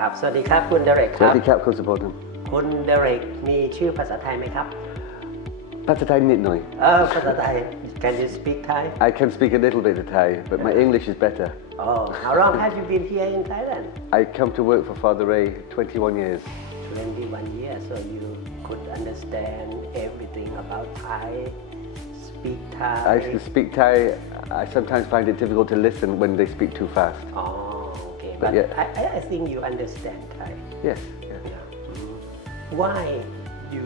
ครับสวัสดีครับคุณเดเรกครับสวัสดีครับคุณสุพลคุณเดเรกมีชื่อภาษาไทยไหมครับภาษาไทยนิดหน่อยภาษาไทย Can you speak Thai I can speak a little bit of Thai but my English is better Oh how long have you been here in Thailand I come to work for Father Ray 21 years 21 years so you could understand everything about Thai speak Thai I speak Thai I sometimes find it difficult to listen when they speak too fast okay but yeah. I think you understand Thai Yes Why you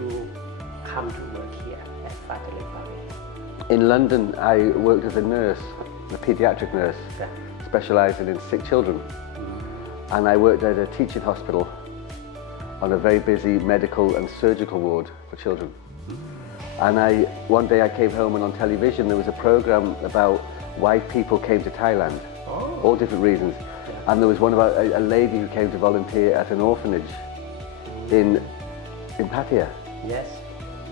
come to work here at Father Ray In London I worked as a nurse a pediatric nurse specializing in sick children and I worked at a teaching hospital on a very busy medical and surgical ward for children and one day I came home and on television there was a program about why people came to Thailand all different reasons and there was one about a lady who came to volunteer at an orphanage in Pattaya Yes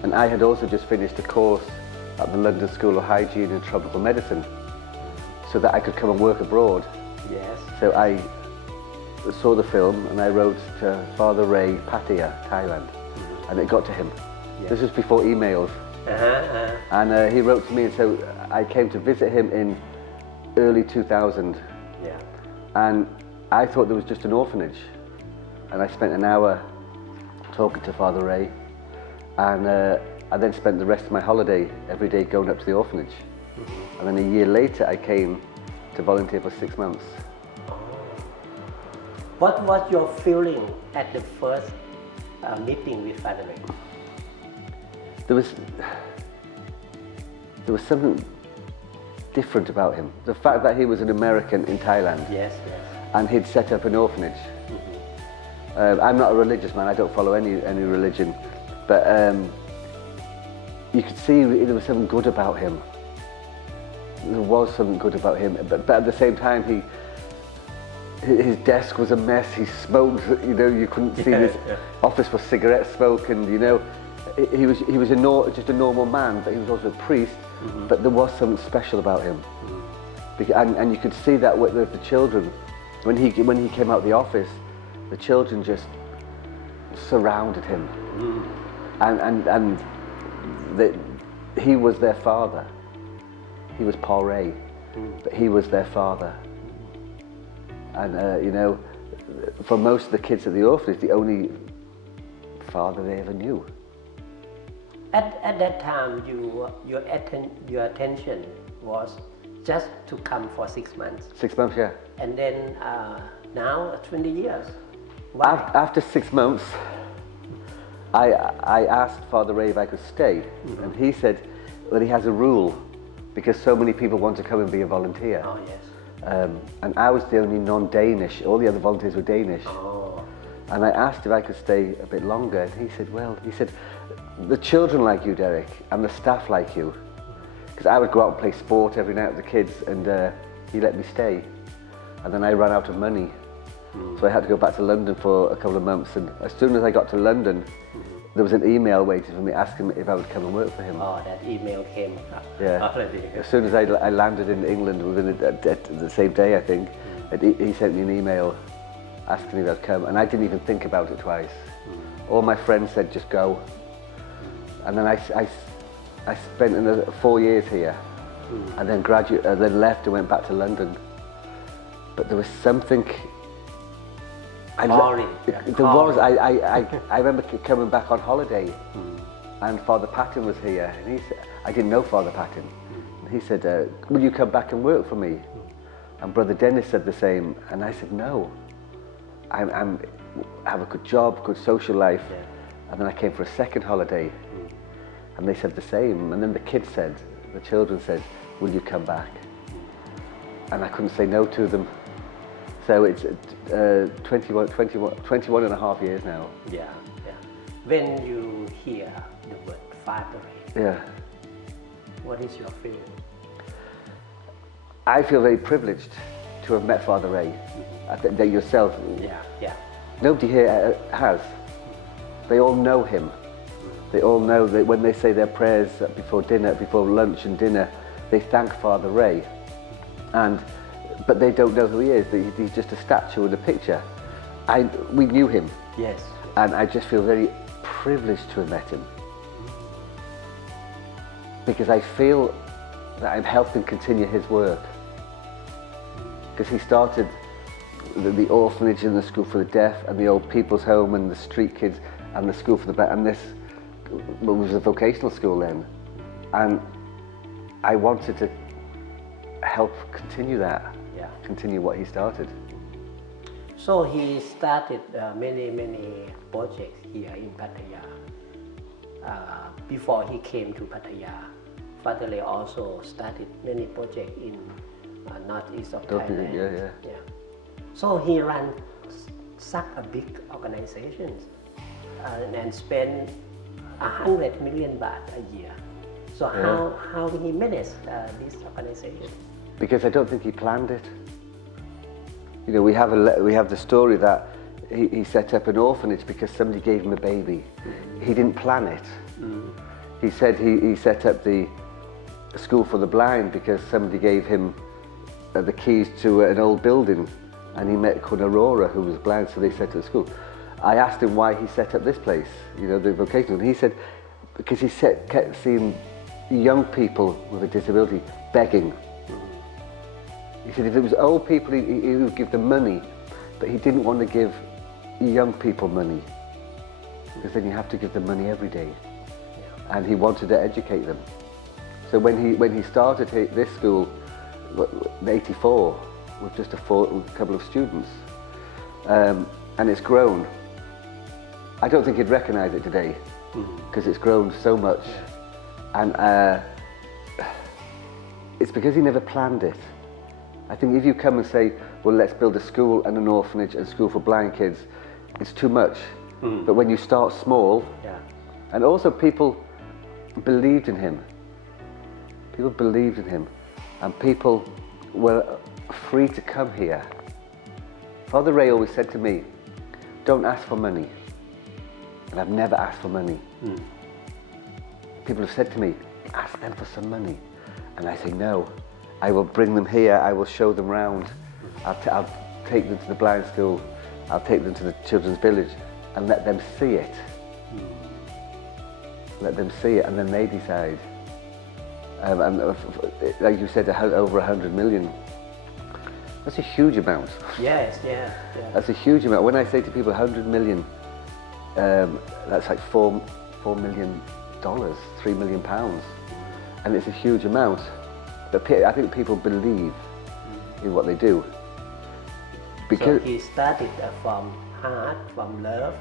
and I had also just finished a course at the London School of Hygiene and Tropical Medicine so that I could come and work abroad. Yes. So I saw the film and I wrote to Father Ray, Pattaya, Thailand, and it got to him. Yes. This was before emails. And he wrote to me and so I came to visit him in early 2000. Yeah. And I thought there was just an orphanage. And I spent an hour talking to Father Ray. And I then spent the rest of my holiday every day going up to the orphanage. And then a year later I came to volunteer for 6 months. What was your feeling at the first meeting with Father Ray? There was something different about him. The fact that he was an American in Thailand. Yes. And he'd set up an orphanage. I'm not a religious man, I don't follow any religion. But you could see there was something good about him. There was something good about him, but at the same time, his desk was a mess. He smoked, you couldn't see his office was cigarette smoke, and he was just a normal man, but he was also a priest. But there was something special about him, and you could see that with the children. When he came out of the office, the children just surrounded him. And he was their father. He was Paul Ray, but he was their father. And for most of the kids at the orphanage, the only father they ever knew. At that time, your attention was just to come for 6 months. 6 months, yeah. And then now 20 years. Why? After 6 months. I asked Father Ray if I could stay, and he said, well, he has a rule, because so many people want to come and be a volunteer. Oh, yes. And I was the only non-Danish, all the other volunteers were Danish. And I asked if I could stay a bit longer, and he said, the children like you, Derek, and the staff like you. Because I would go out and play sport every night with the kids, and he let me stay. And then I ran out of money. So I had to go back to London for a couple of months, and as soon as I got to London, there was an email waiting for me asking me if I would come and work for him. Oh, that email came already. As soon as I landed in England, within the same day I think, he sent me an email asking me if I'd come, and I didn't even think about it twice. All my friends said just go, and then I spent another 4 years here, and then then left and went back to London. But there was something. There was. I remember coming back on holiday, and Father Patton was here, and he said, I didn't know Father Patton. And he said, "Will you come back and work for me?" And Brother Dennis said the same, and I said, "No. I have a good job, good social life." And then I came for a second holiday, and they said the same. And then the children said, "Will you come back?" And I couldn't say no to them. So it's 21 and a half years now. Yeah. When you hear the word Father Ray, what is your feeling? I feel very privileged to have met Father Ray. I think that yourself. Yeah. Nobody here has. They all know him. They all know that when they say their prayers before dinner, before lunch and dinner, they thank Father Ray. But they don't know who he is. He's just a statue and a picture. we knew him, Yes. and I just feel very privileged to have met him. Because I feel that I'm helping continue his work. Because he started the orphanage and the school for the deaf and the old people's home and the street kids and the school for the blind, and this was a vocational school then. And I wanted to help continue that, Yeah. continue what he started. So he started many projects here in Pattaya. Before he came to Pattaya, Father Ray also started many projects in northeast of Thailand. Yeah. So he ran such a big organizations and spent 100 million baht a year. So how he managed this organization? Because I don't think he planned it. You know, we have the story that he set up an orphanage because somebody gave him a baby. He didn't plan it. He said he set up the school for the blind because somebody gave him the keys to an old building, and he met Kun Aurora, who was blind, so they set up the school. I asked him why he set up this place, you know, the vocational, and he said because he kept seeing young people with a disability begging. He said if it was old people, he would give them money, but he didn't want to give young people money, because then you have to give them money every day. And he wanted to educate them. So when he started this school in '84 with just a couple of students, and it's grown. I don't think he'd recognise it today, because it's grown so much, and it's because he never planned it. I think if you come and say, well, let's build a school and an orphanage and school for blind kids, it's too much. But when you start small, and also people believed in him. People believed in him, and people were free to come here. Father Ray always said to me, don't ask for money. And I've never asked for money. People have said to me, ask them for some money. And I say, no, I will bring them here, I will show them round. I'll take them to the blind school, I'll take them to the children's village and let them see it. Let them see it, and then they decide. And like you said, over 100 million. That's a huge amount. Yes. That's a huge amount. When I say to people 100 million, that's like $4 million, £3 million, and it's a huge amount. But I think people believe in what they do. Because so he started from heart, from love.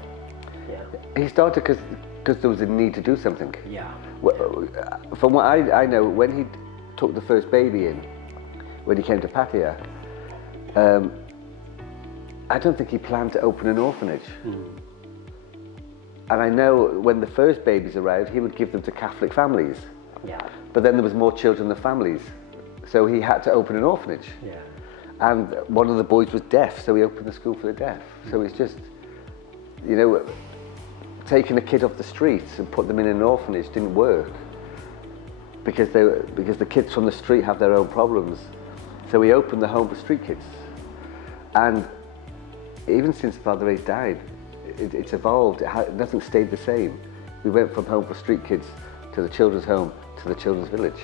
He started because there was a need to do something. From what I know, when he took the first baby in, when he came to Pattaya, I don't think he planned to open an orphanage. And I know when the first babies arrived, he would give them to Catholic families. But then there was more children than families, so he had to open an orphanage. And one of the boys was deaf, so he opened the school for the deaf. So it's just, you know, taking a kid off the streets and put them in an orphanage didn't work, because the kids from the street have their own problems. So he opened the home for street kids, and even since Father Ray's died, it's evolved. Nothing stayed the same. We went from home for street kids to the children's home to the children's village.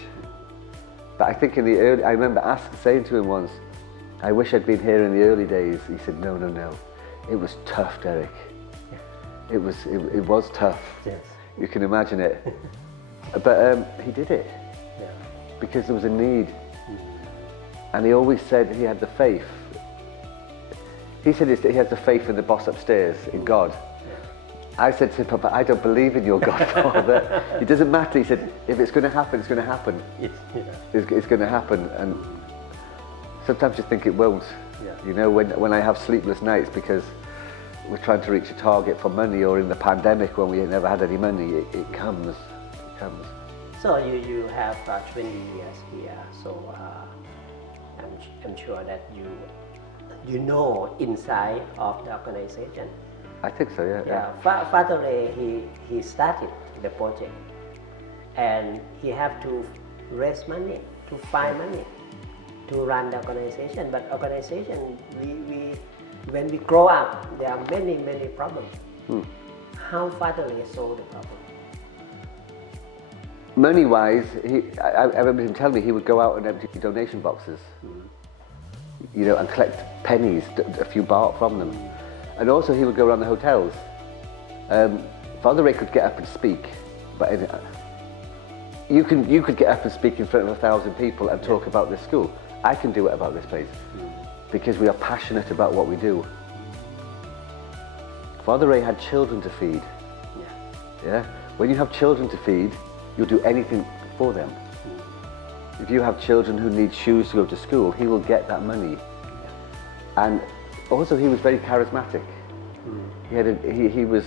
But I think in the early, I remember saying to him once, I wish I'd been here in the early days. He said, no, it was tough, Derek. It was tough. Yes. You can imagine it. But he did it because there was a need. And he always said he had the faith. He said he had the faith in the boss upstairs, in God. I said to him, but I don't believe in your God, Father. It doesn't matter. He said, if it's going to happen, it's going to happen. It's going to happen. And sometimes you think it won't. You know, when I have sleepless nights because we're trying to reach a target for money, or in the pandemic when we never had any money, it comes. It comes. So you have 20 years here. So I'm sure that you know inside of the organization. I think so, yeah. Father Ray, he started the project, and he have to raise money, to find money, to run the organization. But organization, when we grow up, there are many problems. How Father Ray solved the problem? Money-wise, I remember him telling me he would go out and empty donation boxes, you know, and collect pennies, a few baht from them. And also he would go around the hotels. Father Ray could get up and speak, but you could get up and speak in front of 1,000 people and talk about this school. I can do it about this place because we are passionate about what we do. Father Ray had children to feed. Yeah. When you have children to feed, you'll do anything for them. If you have children who need shoes to go to school, he will get that money. And also he was very charismatic. He was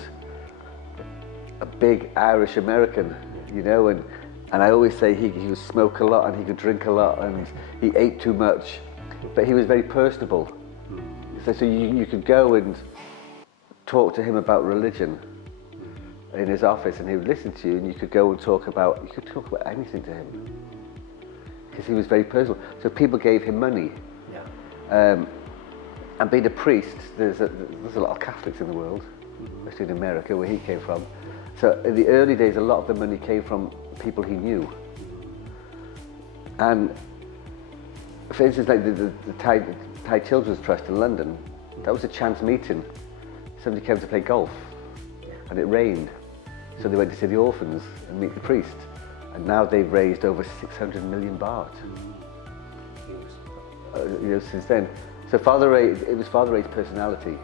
a big Irish American, you know, and I always say he would smoke a lot and he could drink a lot and he ate too much, but he was very personable. So you could go and talk to him about religion in his office and he would listen to you, and you could go and talk about anything to him because he was very personal. So people gave him money. And being a priest, there's a lot of Catholics in the world, especially in America where he came from. So in the early days, a lot of the money came from people he knew. And for instance, like the Thai Children's Trust in London, that was a chance meeting. Somebody came to play golf and it rained. So they went to see the orphans and meet the priest. And now they've raised over 600 million baht. You know, since then. So Father Ray, it was Father Ray's personality.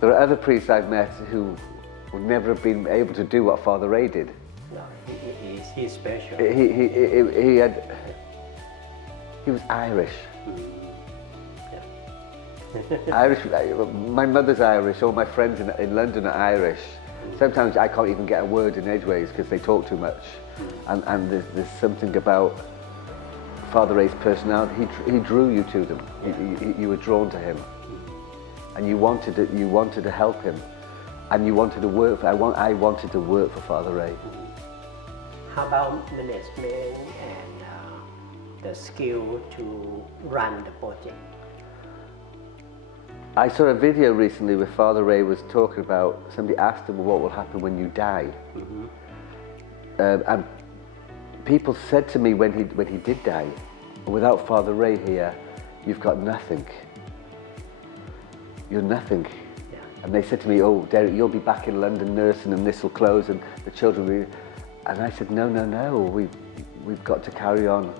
There are other priests I've met who would never have been able to do what Father Ray did. No, he's special. He was Irish. Irish. My mother's Irish. All my friends in London are Irish. Sometimes I can't even get a word in edgeways because they talk too much. And there's something about Father Ray's personality. He drew you to them. You were drawn to him, and you wanted to help him, and you wanted to work for. I wanted to work for Father Ray. How about management and the skill to run the project? I saw a video recently where Father Ray was talking about, somebody asked him what will happen when you die. And people said to me when he did die, without Father Ray here, you've got nothing. You're nothing. And they said to me, oh, Derek, you'll be back in London nursing and this will close and the children will be... And I said, no, we've got to carry on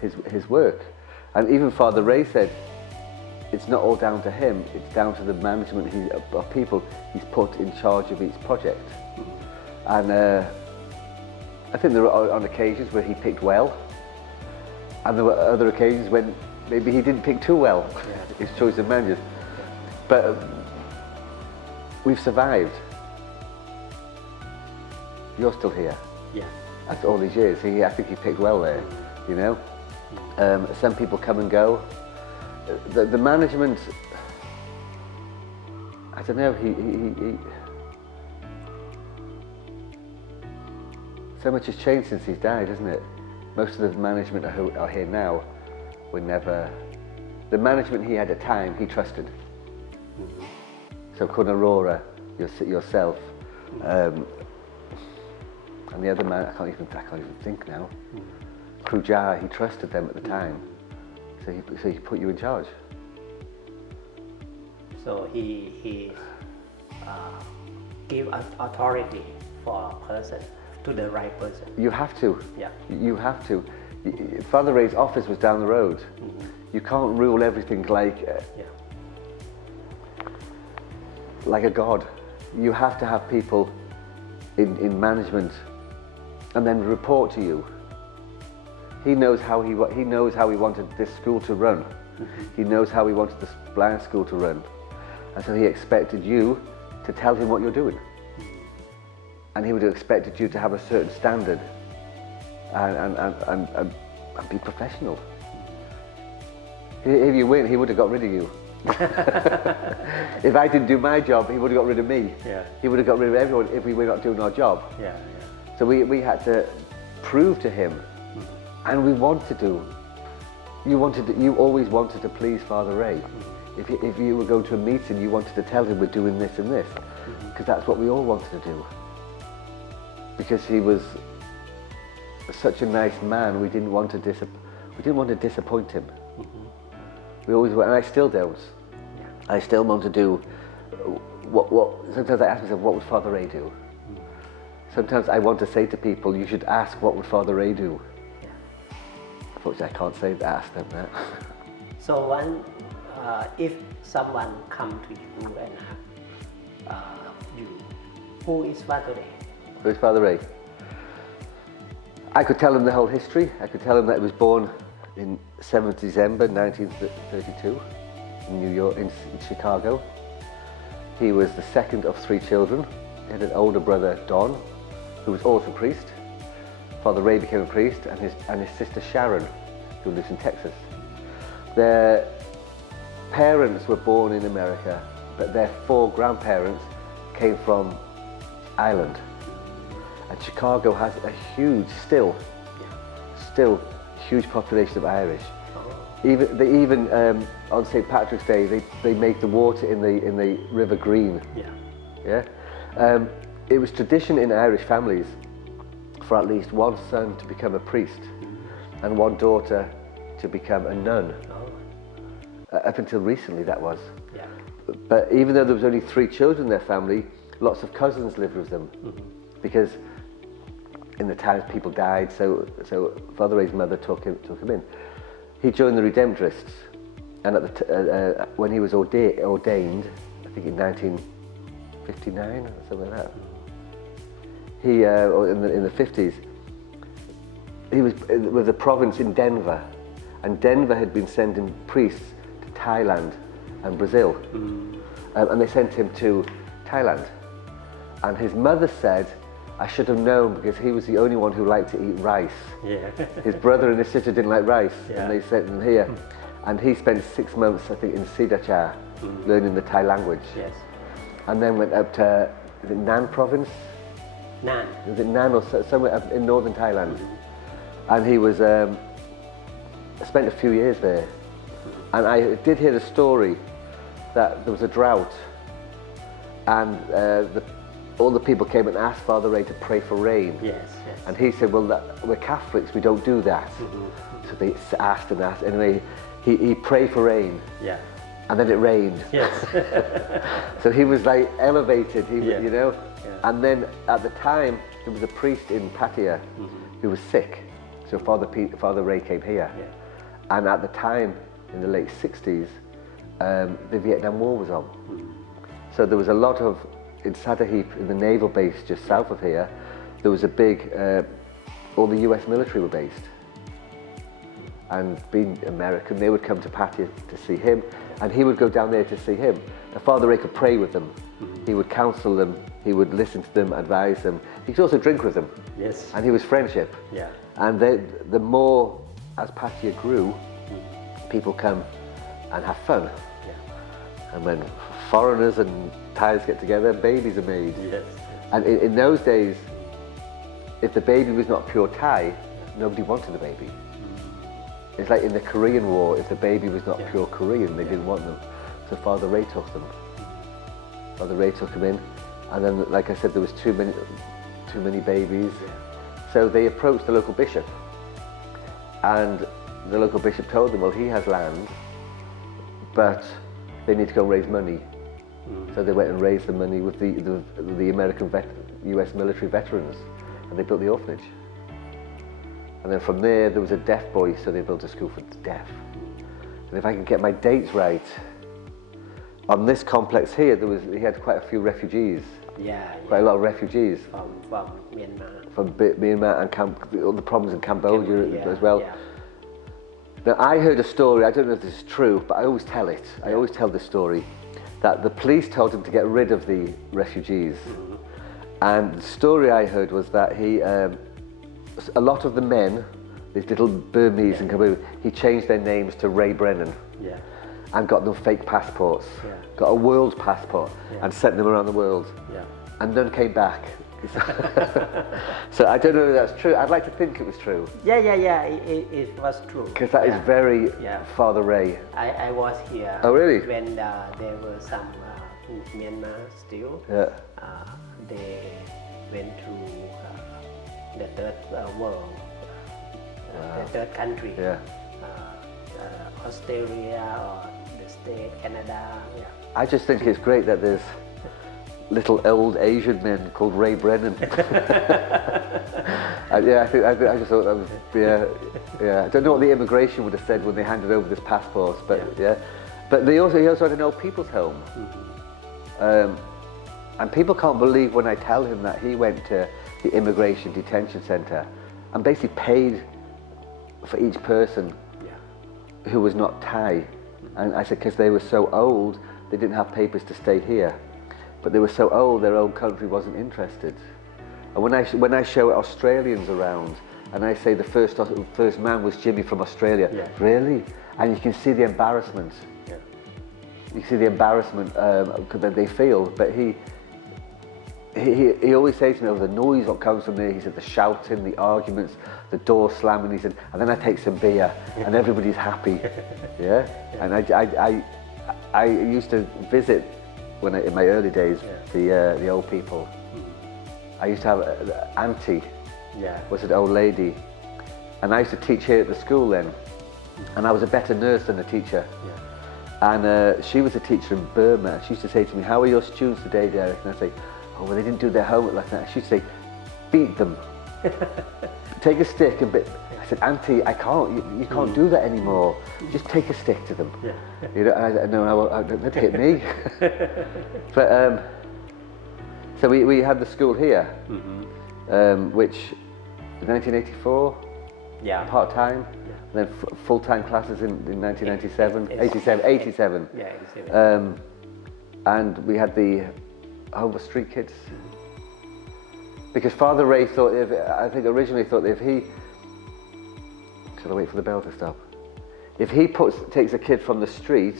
his work. And even Father Ray said, it's not all down to him, it's down to the management of people he's put in charge of each project. And I think there were on occasions where he picked well, and there were other occasions when maybe he didn't pick too well, his choice of managers. But we've survived. You're still here. After all these years, I think he picked well there, you know. Some people come and go. The management, I don't know, he so much has changed since he's died, isn't it? Most of the management who are here now were never... The management he had at the time, he trusted. So Kun Aurora, yourself, and the other man, I can't even think now. Kruja, he trusted them at the time. So he put you in charge. So he give authority for a person to the right person. You have to. You have to. Father Ray's office was down the road. You can't rule everything like a god. You have to have people in management, and then report to you. He knows how he wanted this school to run. He knows how he wanted this blind school to run, and so he expected you to tell him what you're doing. And he would have expected you to have a certain standard and be professional. If you win, he would have got rid of you. If I didn't do my job, he would have got rid of me. He would have got rid of everyone if we were not doing our job. So we had to prove to him, and we wanted to. You always wanted to please Father Ray. If you were going to a meeting, you wanted to tell him we're doing this and this, because that's what we all wanted to do. Because he was such a nice man, we didn't want to disappoint him. We always were, and I still don't. I still want to do what sometimes I ask myself, what would Father Ray do? Sometimes I want to say to people, you should ask, what would Father Ray do? Unfortunately, I can't say that, ask them that. So if someone come to you and ask you, who is Father Ray? Who is Father Ray? I could tell him the whole history. I could tell him that he was born in 7th December 1932 in New York, in Chicago. He was the second of 3 children. He had an older brother, Don, who was also a priest. Father Ray became a priest, and his sister Sharon, who lives in Texas. Their parents were born in America, but their 4 grandparents came from Ireland. And Chicago has a huge, still huge population of Irish. Even on St. Patrick's Day, they make the water in the river green. It was tradition in Irish families for at least one son to become a priest and one daughter to become a nun. Up until recently, that was. But even though there was only 3 children in their family, lots of cousins lived with them, because in the times people died, so Father Ray's mother took him in. He joined the Redemptorists, and when he was ordained, I think in 1959 or something like that, or in the 50s, he was with a province in Denver, and Denver had been sending priests to Thailand and Brazil, and they sent him to Thailand, and his mother said, I should have known, because he was the only one who liked to eat rice. His brother and his sister didn't like rice, and they sent him here. And he spent 6 months, I think, in Siddharcha, learning the Thai language. And then went up to, is it Nan province? Nan. Was it Nan or somewhere up in northern Thailand? And he was, spent a few years there. And I did hear the story that there was a drought, and all the people came and asked Father Ray to pray for rain. And he said, well, we're Catholics, we don't do that. So they asked and asked. Anyway, he prayed for rain. And then it rained. So he was like elevated, you know. And then at the time, there was a priest in Pattaya who was sick. So Father Ray came here. And at the time, in the late 60s, the Vietnam War was on. So there was a lot of, in Sadahip, in the naval base just south of here, there was a big, all the US military were based. And being American, they would come to Pattaya to see him, and he would go down there to see him. And Father Ray could pray with them. He would counsel them, he would listen to them, advise them. He could also drink with them. And he was friendship. And the more, as Pattaya grew, people come and have fun. And when foreigners and Thais get together, babies are made. And in those days, if the baby was not pure Thai, nobody wanted the baby. It's like in the Korean War, if the baby was not pure Korean, they didn't want them. So Father Ray took them. Father Ray took them in, and then, like I said, there was too many babies. So they approached the local bishop, and the local bishop told them, well, he has land, but they need to go and raise money. So they went and raised the money with the American US military veterans, and they built the orphanage. And then from there was a deaf boy, so they built a school for the deaf. And if I can get my dates right, on this complex here, he had quite a few refugees. Quite a lot of refugees. From Myanmar. From Myanmar and all the problems in Cambodia as well. Now I heard a story, I don't know if this is true, but I always tell it. I always tell this story, that the police told him to get rid of the refugees. And the story I heard was that a lot of the men, these little Burmese and Cambodians, he changed their names to Ray Brennan. And got them fake passports, got a world passport, and sent them around the world. And none came back, So I don't know if that's true. I'd like to think it was true. Yeah. It was true. Because that is very Father Ray. I was here. Oh, really? When there were some in Myanmar still. Yeah. They went to the third world, the third country. Yeah. Australia or the state, Canada. Yeah. I just think it's great that there's little old Asian men called Ray Brennan. I just thought that was, yeah. I don't know what the immigration would have said when they handed over this passport, but But he also had an old people's home. And people can't believe when I tell him that he went to the immigration detention centre and basically paid for each person who was not Thai. And I said, because they were so old, they didn't have papers to stay here. But they were so old, their own country wasn't interested. And when I show Australians around, and I say the first man was Jimmy from Australia, really? And you can see the embarrassment. You can see the embarrassment that they feel. But he always says to me, the noise what comes from there, he said, the shouting, the arguments, the door slamming, he said, and then I take some beer and everybody's happy. And I used to visit in my early days the old people. I used to have an auntie, was an old lady, and I used to teach here at the school then, and I was a better nurse than a teacher. And she was a teacher in Burma. She used to say to me, how are your students today, Derek? And I'd say, oh, well, they didn't do their homework last night. She'd say, beat them. Take a stick and bit. I said, Auntie, I can't. You can't do that anymore. Just take a stick to them. You know, I know, they'd hit me. But so we had the school here, which in 1984, part time, and then full-time classes in 1997, 87. And we had the home for street kids. Because Father Ray thought, originally thought if he, should I wait for the bell to stop? If he takes a kid from the street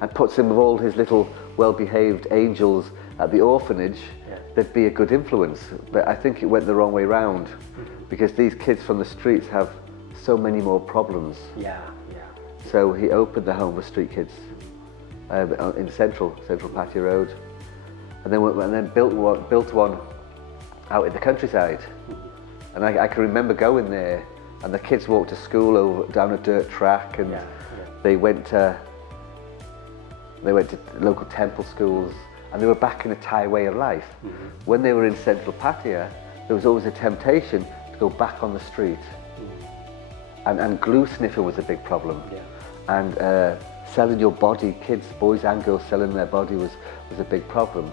and puts him with all his little well-behaved angels at the orphanage, there'd be a good influence. But I think it went the wrong way round, because these kids from the streets have so many more problems. So he opened the home for street kids in Central Patio Road, and then built one out in the countryside. And I can remember going there, and the kids walked to school down a dirt track, and they went to local temple schools, and they were back in a Thai way of life. When they were in Central Pattaya, there was always a temptation to go back on the street. And glue sniffing was a big problem. And selling your body, kids, boys and girls selling their body was a big problem.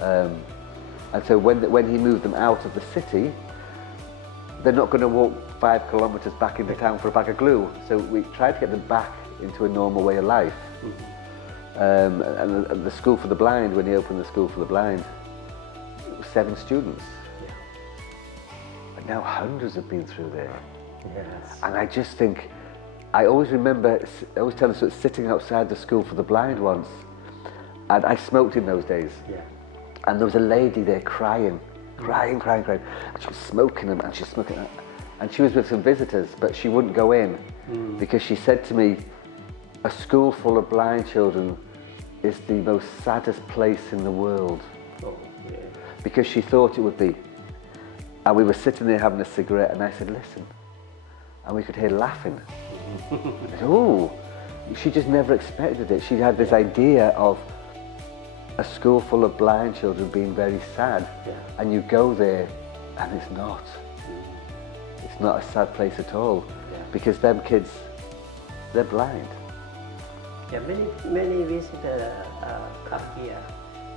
And so when he moved them out of the city, they're not going to walk 5 kilometres back into town for a bag of glue. So we tried to get them back into a normal way of life. And the school for the blind, when he opened the school for the blind, 7 students. And now hundreds have been through there. And I just think, I always tell us sitting outside the school for the blind once, and I smoked in those days. And there was a lady there crying. And she was smoking them, and she was smoking them. And she was with some visitors, but she wouldn't go in because she said to me, a school full of blind children is the most saddest place in the world. Because she thought it would be. And we were sitting there having a cigarette, and I said, listen. And we could hear laughing. I said, oh, she just never expected it. She had this idea of a school full of blind children being very sad, and you go there and it's not. It's not a sad place at all, because them kids, they're blind. Many visitors come here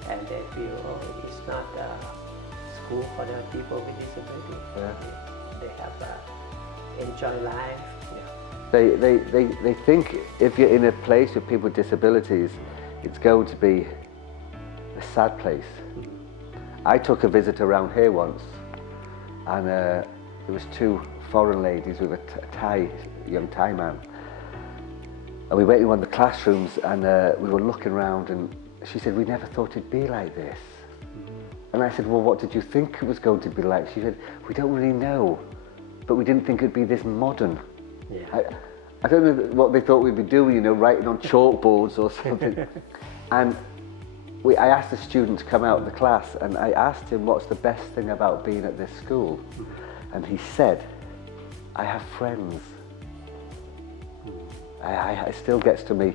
and they feel, oh, it's not a school for the people with disability. They have enjoy life. They think if you're in a place with people with disabilities, it's going to be a sad place. I took a visit around here once, and there was 2 foreign ladies with a young Thai man, and we went in one of the classrooms, and we were looking around, and she said, we never thought it'd be like this. And I said, well, what did you think it was going to be like? She said, we don't really know, but we didn't think it'd be this modern. Yeah. I don't know what they thought we'd be doing, you know, writing on chalkboards or something. And I asked the student to come out of the class, and I asked him, what's the best thing about being at this school? And he said, I have friends. It still gets to me,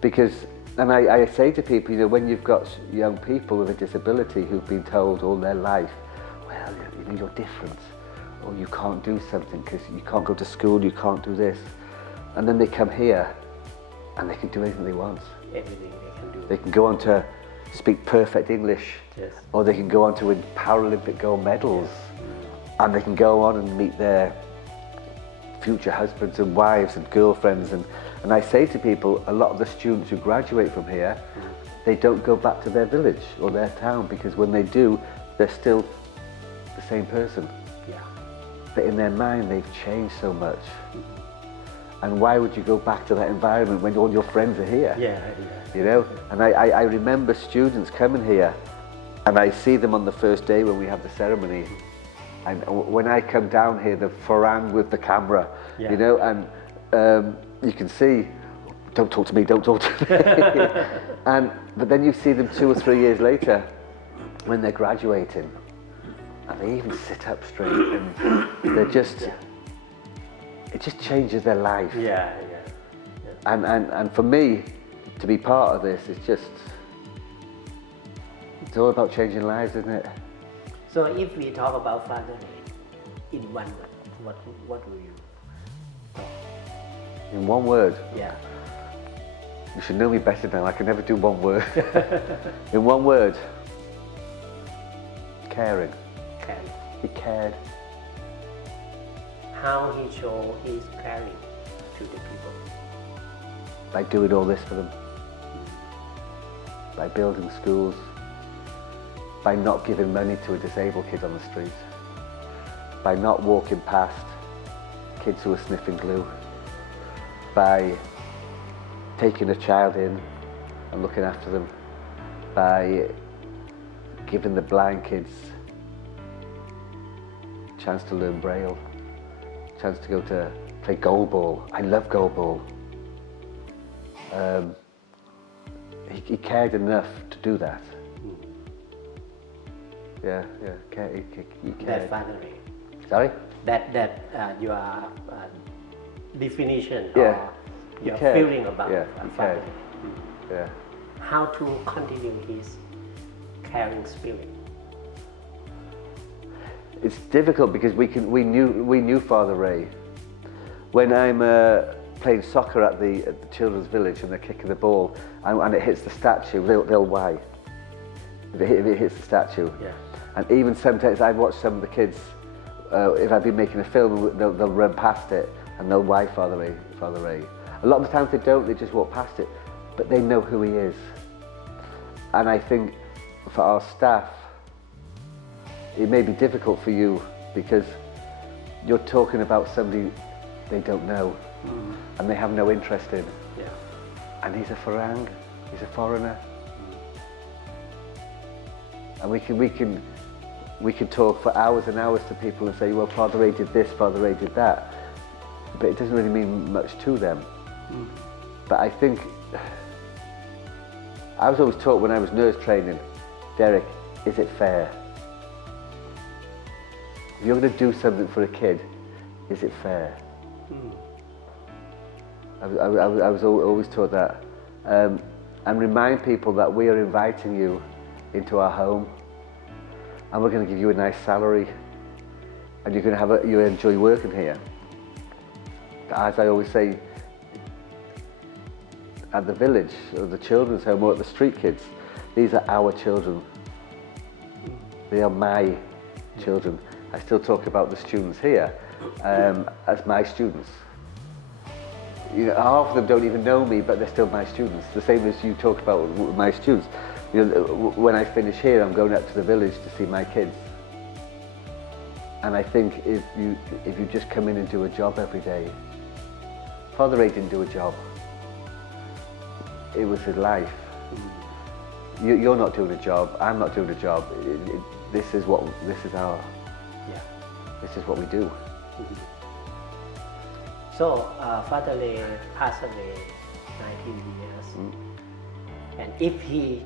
because, and I say to people, you know, when you've got young people with a disability who've been told all their life, well, you know, you're different, or you can't do something because you can't go to school, you can't do this, and then they come here and they can do anything they want. Everything they can do. They can go on to speak perfect English, Yes. or they can go on to win Paralympic gold medals, and they can go on and meet their future husbands and wives and girlfriends. And I say to people, a lot of the students who graduate from here, they don't go back to their village or their town, because when they do, they're still the same person. Yeah. But in their mind, they've changed so much. And why would you go back to that environment when all your friends are here? Yeah. You know, and I remember students coming here, and I see them on the first day when we have the ceremony, and when I come down here, the farang with the camera, Yeah. you know, and you can see, don't talk to me, don't talk to me. But then you see them 2 or 3 years later, when they're graduating, and they even sit up straight, and they're just, it just changes their life. Yeah. And for me, to be part of this, it's all about changing lives, isn't it? So if we talk about fatherhood in one word, what will you talk? In one word, Yeah. you should know me better now, I can never do one word. In one word, caring. Caring. He cared. How he showed his caring to the people. By doing all this for them. By building schools. By not giving money to a disabled kid on the street. By not walking past kids who are sniffing glue. By taking a child in and looking after them. By giving the blind kids a chance to learn Braille. A chance to go to play goalball. I love goalball. He cared enough to do that. Yeah, he cared. That fathering. Sorry? That your definition Yeah. or your cared. feeling about Yeah, a he father. cared. Yeah. How to continue his caring spirit. It's difficult because we knew Father Ray. When I'm playing soccer at the children's village and they're kicking the ball and it hits the statue, they'll why. If it hits the statue. Yeah. And even sometimes I've watched some of the kids, if I've been making a film, they'll run past it and they'll why Father Ray, Father Ray. A lot of the times they don't, they just walk past it, but they know who he is. And I think for our staff, it may be difficult for you because you're talking about somebody they don't know and they have no interest in. Yeah. And he's a farang, he's a foreigner. And we can talk for hours and hours to people and say, well, Father Ray did this, Father Ray did that. But it doesn't really mean much to them. But I think, I was always taught when I was nurse training, Derek, is it fair? If you're going to do something for a kid, is it fair? I was always taught that. And remind people that we are inviting you into our home and we're going to give you a nice salary and you're going to you enjoy working here. As I always say, at the village or the children's home or at the street kids, these are our children. They are my children. I still talk about the students here as my students. You know, half of them don't even know me, but they're still my students. The same as you talk about my students. You know, when I finish here, I'm going up to the village to see my kids. And I think if you just come in and do a job every day, Father Ray didn't do a job. It was his life. You're not doing a job. I'm not doing a job. This is what Yeah. this is what we do. So Father Ray passed away 19 years, and if he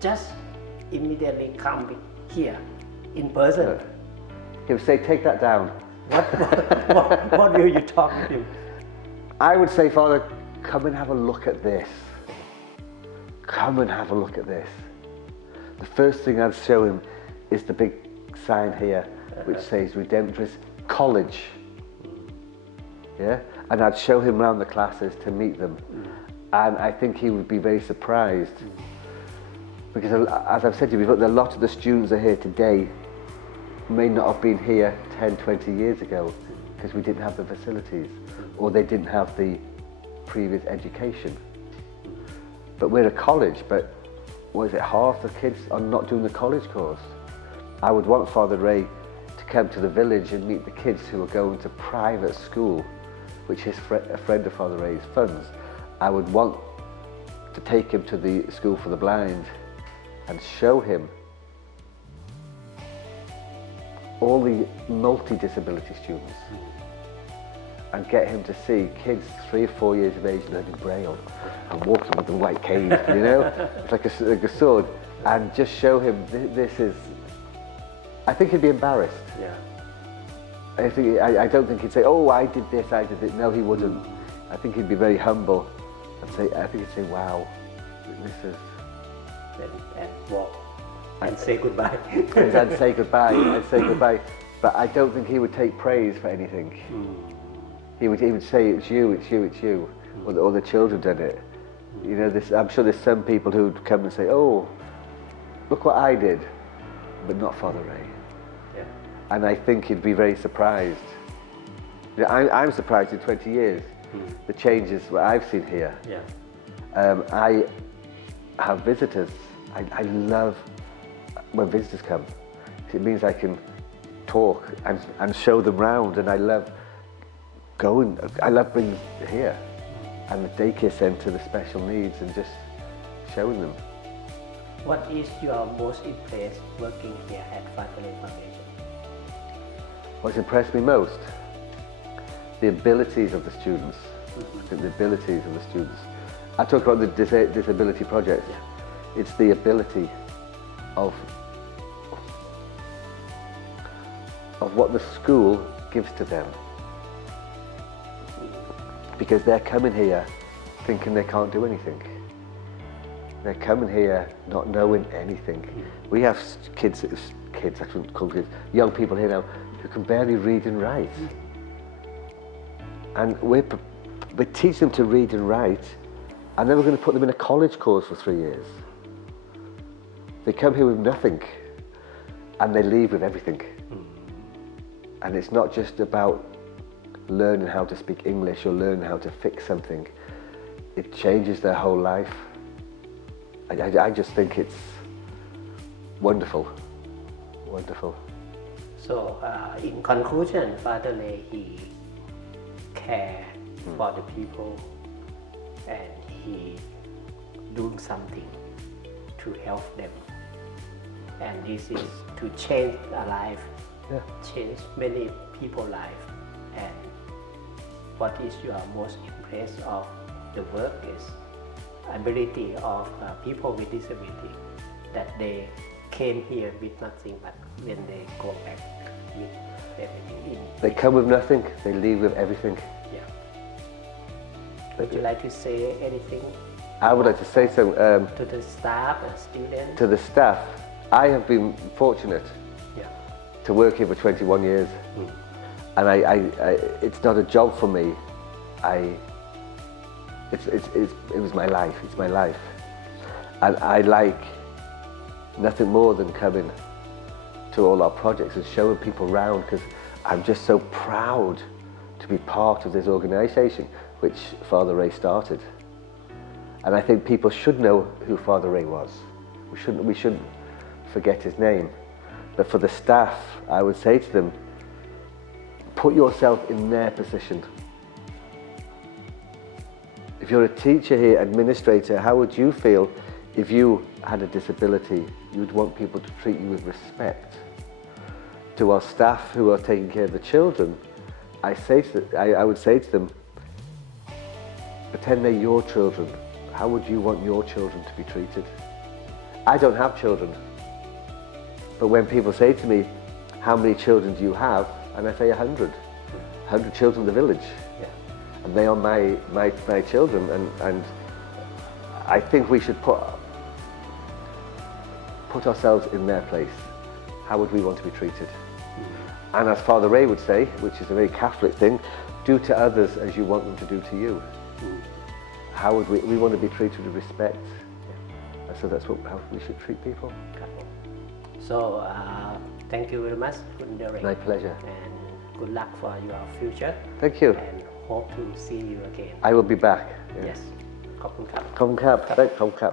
just immediately come here in person, He would say, "Take that down." what will you talk to him? I would say, "Father, come and have a look at this. Come and have a look at this." The first thing I'd show him is the big sign here which says Redemptorist College. Yeah? And I'd show him around the classes to meet them. And I think he would be very surprised. Because as I've said to you before, a lot of the students are here today may not have been here 10, 20 years ago because we didn't have the facilities or they didn't have the previous education. But we're a college, but what is it, half the kids are not doing the college course. I would want Father Ray to come to the village and meet the kids who are going to private school, which is a friend of Father Ray's funds. I would want to take him to the school for the blind and show him all the multi-disability students and get him to see kids 3 or 4 years of age learning Braille and walking with the white cane, you know, it's like a sword, and just show him this is. I think he'd be embarrassed. Yeah. I don't think he'd say, "Oh, I did this, I did it." No, he wouldn't. I think he'd be very humble and say, I think he'd say, "Wow, this is." And walk and say goodbye. And I'd say goodbye. I'd say goodbye, but I don't think he would take praise for anything. He would say, "It's you, it's you, it's you," or the children did it. You know, I'm sure there's some people who'd come and say, "Oh, look what I did," but not Father Ray. Yeah. And I think he'd be very surprised. You know, I'm surprised in 20 years, the changes that I've seen here. Yeah. I have visitors. I love when visitors come. It means I can talk and show them round, and I love bringing here and the daycare centre, the special needs, and just showing them. What is your most impressed working here at Father Ray Foundation? What's impressed me most? The abilities of the students. I think the abilities of the students. I talk about the disability project. Yeah. It's the ability of what the school gives to them. Because they're coming here thinking they can't do anything. They're coming here not knowing anything. We have kids, I shouldn't call kids, young people here now who can barely read and write. And we teach them to read and write, and then we're going to put them in a college course for 3 years. They come here with nothing, and they leave with everything. And it's not just about learning how to speak English or learning how to fix something. It changes their whole life. I just think it's wonderful, wonderful. So in conclusion, Father Ray, he care for the people, and he doing something to help them. And this is to change a life, change many people's life. And what is your most impressed of the work is ability of people with disability, that they came here with nothing, but when they go back with everything. They come with nothing, they leave with everything. Yeah. Would you like to say anything? I would like to say so. To the staff and students? To the staff, I have been fortunate to work here for 21 years. And it's not a job for me. It was my life, it's my life. And I like nothing more than coming to all our projects and showing people around, because I'm just so proud to be part of this organisation which Father Ray started. And I think people should know who Father Ray was. We shouldn't forget his name. But for the staff, I would say to them, put yourself in their position. If you're a teacher here, administrator, how would you feel if you had a disability, you'd want people to treat you with respect. To our staff who are taking care of the children, I would say to them, pretend they're your children. How would you want your children to be treated? I don't have children, but when people say to me, how many children do you have? And I say 100 children in the village. Yeah. And they are my children, and I think we should put ourselves in their place. How would we want to be treated? And as Father Ray would say, which is a very Catholic thing, do to others as you want them to do to you. How would we want to be treated with respect? Yeah. So that's how we should treat people. So thank you very much, Kun Derek. My pleasure. And good luck for your future. Thank you. And hope to see you again. I will be back. Yes. ขอบคุณครับ ขอบคุณครับ